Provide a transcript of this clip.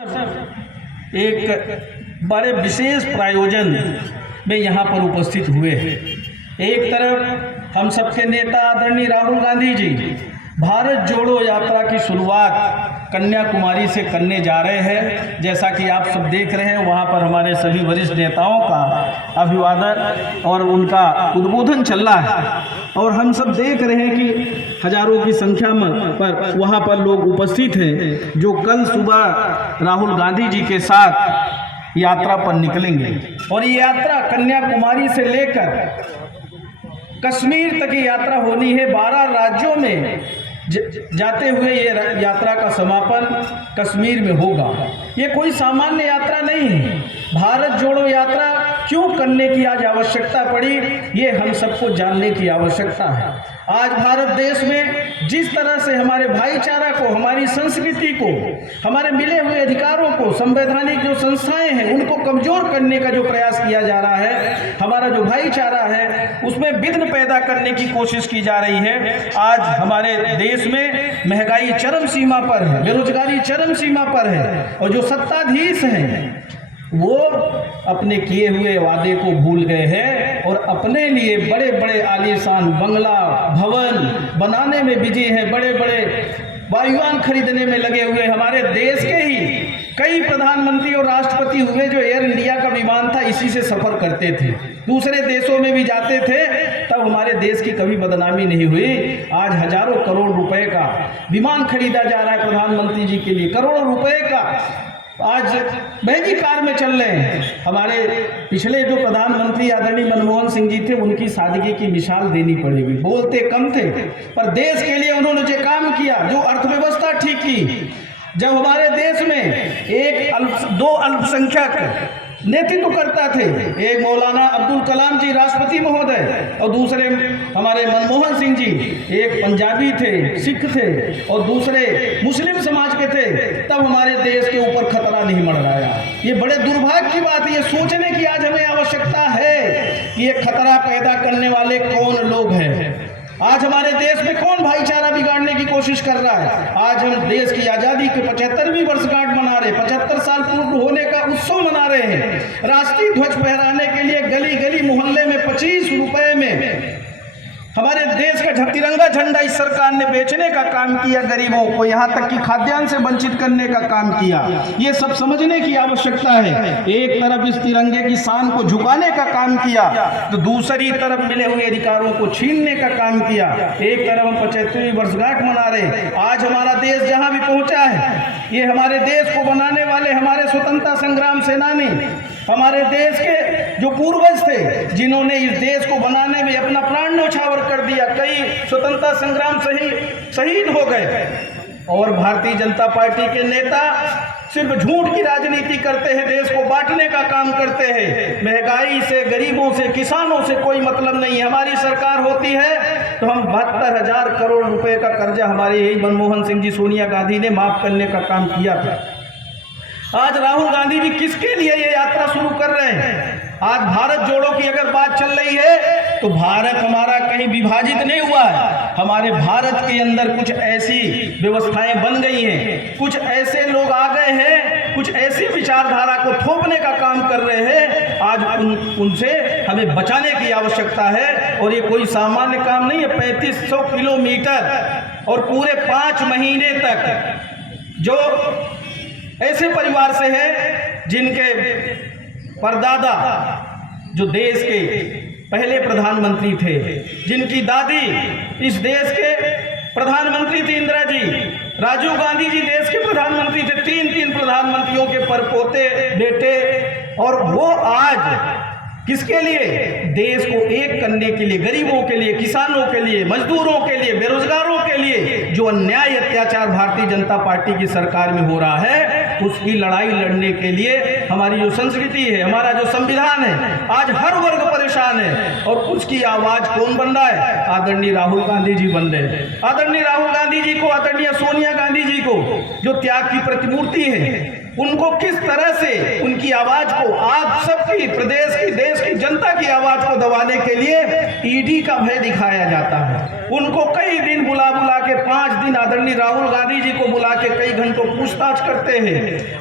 एक बड़े विशेष प्रायोजन में यहाँ पर उपस्थित हुए हैं। एक तरफ हम सबके नेता आदरणीय राहुल गांधी जी भारत जोड़ो यात्रा की शुरुआत कन्याकुमारी से करने जा रहे हैं। जैसा कि आप सब देख रहे हैं, वहाँ पर हमारे सभी वरिष्ठ नेताओं का अभिवादन और उनका उद्बोधन चल रहा है और हम सब देख रहे हैं कि हजारों की संख्या में पर वहाँ पर लोग उपस्थित हैं जो कल सुबह राहुल गांधी जी के साथ यात्रा पर निकलेंगे। और ये यात्रा कन्याकुमारी से लेकर कश्मीर तक की यात्रा होनी है। 12 राज्यों में जाते हुए ये यात्रा का समापन कश्मीर में होगा। ये कोई सामान्य यात्रा नहीं है। भारत जोड़ो यात्रा क्यों करने की आज आवश्यकता पड़ी, ये हम सबको जानने की आवश्यकता है। आज भारत देश में जिस तरह से हमारे भाईचारा को, हमारी संस्कृति को, हमारे मिले हुए अधिकारों को, संवैधानिक जो संस्थाएं हैं उनको कमजोर करने का जो प्रयास किया जा रहा है, हमारा जो भाईचारा है उसमें विघ्न पैदा करने की कोशिश की जा रही है। आज हमारे देश में महंगाई चरम सीमा पर है, बेरोजगारी चरम सीमा पर है और जो सत्ताधीश हैं वो अपने किए हुए वादे को भूल गए हैं और अपने लिए बड़े बड़े आलीशान बंगला भवन बनाने में बिजी हैं, बड़े बड़े वायुयान खरीदने में लगे हुए। हमारे देश के ही कई प्रधानमंत्री और राष्ट्रपति हुए जो एयर इंडिया का विमान था इसी से सफ़र करते थे, दूसरे देशों में भी जाते थे, तब हमारे देश की कभी बदनामी नहीं हुई। आज हजारों करोड़ रुपए का विमान खरीदा जा रहा है प्रधानमंत्री जी के लिए, करोड़ों रुपए का। आज महंगी कार में चल रहे हैं। हमारे पिछले जो प्रधानमंत्री आदरणीय मनमोहन सिंह जी थे उनकी सादगी की मिसाल देनी पड़ेगी। बोलते कम थे पर देश के लिए उन्होंने जो काम किया, जो अर्थव्यवस्था ठीक की, जब हमारे देश में दो अल्पसंख्यक नेतृत्व करता थे, एक मौलाना अब्दुल कलाम जी राष्ट्रपति महोदय और दूसरे हमारे मनमोहन सिंह जी, एक पंजाबी थे, सिख थे और दूसरे मुस्लिम समाज के थे, तब हमारे देश के ऊपर खतरा नहीं मंडराया। ये बड़े दुर्भाग्य की बात है। ये सोचने की आज हमें आवश्यकता है कि ये खतरा पैदा करने वाले कौन लोग हैं। आज हमारे देश में कौन भाईचारा बिगाड़ने की कोशिश कर रहा है। आज हम देश की आज़ादी के 75वीं वर्षगांठ मना रहे, 75 साल पूर्ण होने का उत्सव मना रहे हैं। राष्ट्रीय ध्वज फहराने के लिए गली गली मोहल्ले में 25 रुपए में हमारे देश का तिरंगा झंडा इस सरकार ने बेचने का काम किया, गरीबों को, यहाँ तक कि खाद्यान्न से वंचित करने का काम किया। ये सब समझने की आवश्यकता है। एक तरफ इस तिरंगे की शान को झुकाने का काम किया तो दूसरी तरफ मिले हुए अधिकारों को छीनने का काम किया। एक तरफ हम 75वीं वर्षगांठ मना रहे। आज हमारा देश जहाँ भी पहुँचा है, ये हमारे देश को बनाने वाले हमारे स्वतंत्रता संग्राम सेनानी, हमारे देश के जो पूर्वज थे जिन्होंने इस देश को बनाने में अपना प्राण न्यौछावर कर दिया, कई स्वतंत्रता संग्राम शहीद हो गए। और भारतीय जनता पार्टी के नेता सिर्फ झूठ की राजनीति करते हैं, देश को बांटने का काम करते हैं। महंगाई से, गरीबों से, किसानों से कोई मतलब नहीं है। हमारी सरकार होती है तो हम 72,000 करोड़ रुपए का कर्जा हमारे यही मनमोहन सिंह जी, सोनिया गांधी ने माफ करने का काम किया था। आज राहुल गांधी जी किसके लिए ये यात्रा शुरू कर रहे हैं? आज भारत जोड़ो की अगर बात चल रही है तो भारत हमारा कहीं विभाजित नहीं हुआ है। हमारे भारत के अंदर कुछ ऐसी व्यवस्थाएं बन गई हैं, कुछ ऐसे लोग आ गए हैं, कुछ ऐसी विचारधारा को थोपने का काम कर रहे हैं। आज उनसे हमें बचाने की आवश्यकता है और ये कोई सामान्य काम नहीं है। 3500 किलोमीटर और पूरे 5 महीने तक जो ऐसे परिवार से है जिनके परदादा जो देश के पहले प्रधानमंत्री थे, जिनकी दादी इस देश के प्रधानमंत्री थी, इंदिरा जी, राजीव गांधी जी देश के प्रधानमंत्री थे, 3 प्रधानमंत्रियों के परपोते बेटे, और वो आज किसके लिए? देश को एक करने के लिए, गरीबों के लिए, किसानों के लिए, मजदूरों के लिए, बेरोजगारों के लिए जो अन्याय अत्याचार भारतीय जनता पार्टी की सरकार में हो रहा है उसकी लड़ाई लड़ने के लिए हमारी जो संस्कृति है, हमारा जो संविधान है, आज हर वर्ग परेशान है। और उसकी आवाज कौन बन रहा है? आदरणीय राहुल गांधी जी बन रहे हैं। आदरणीय राहुल गांधी जी को, आदरणीय सोनिया गांधी जी को जो त्याग की प्रतिमूर्ति है, उनको किस तरह से उनकी आवाज को, आप सबकी, प्रदेश की, देश की जनता की आवाज को दबाने के लिए ईडी का भय दिखाया जाता है। उनको कई दिन बुला के 5 दिन आदरणीय राहुल गांधी जी को बुला के कई घंटों पूछताछ करते हैं।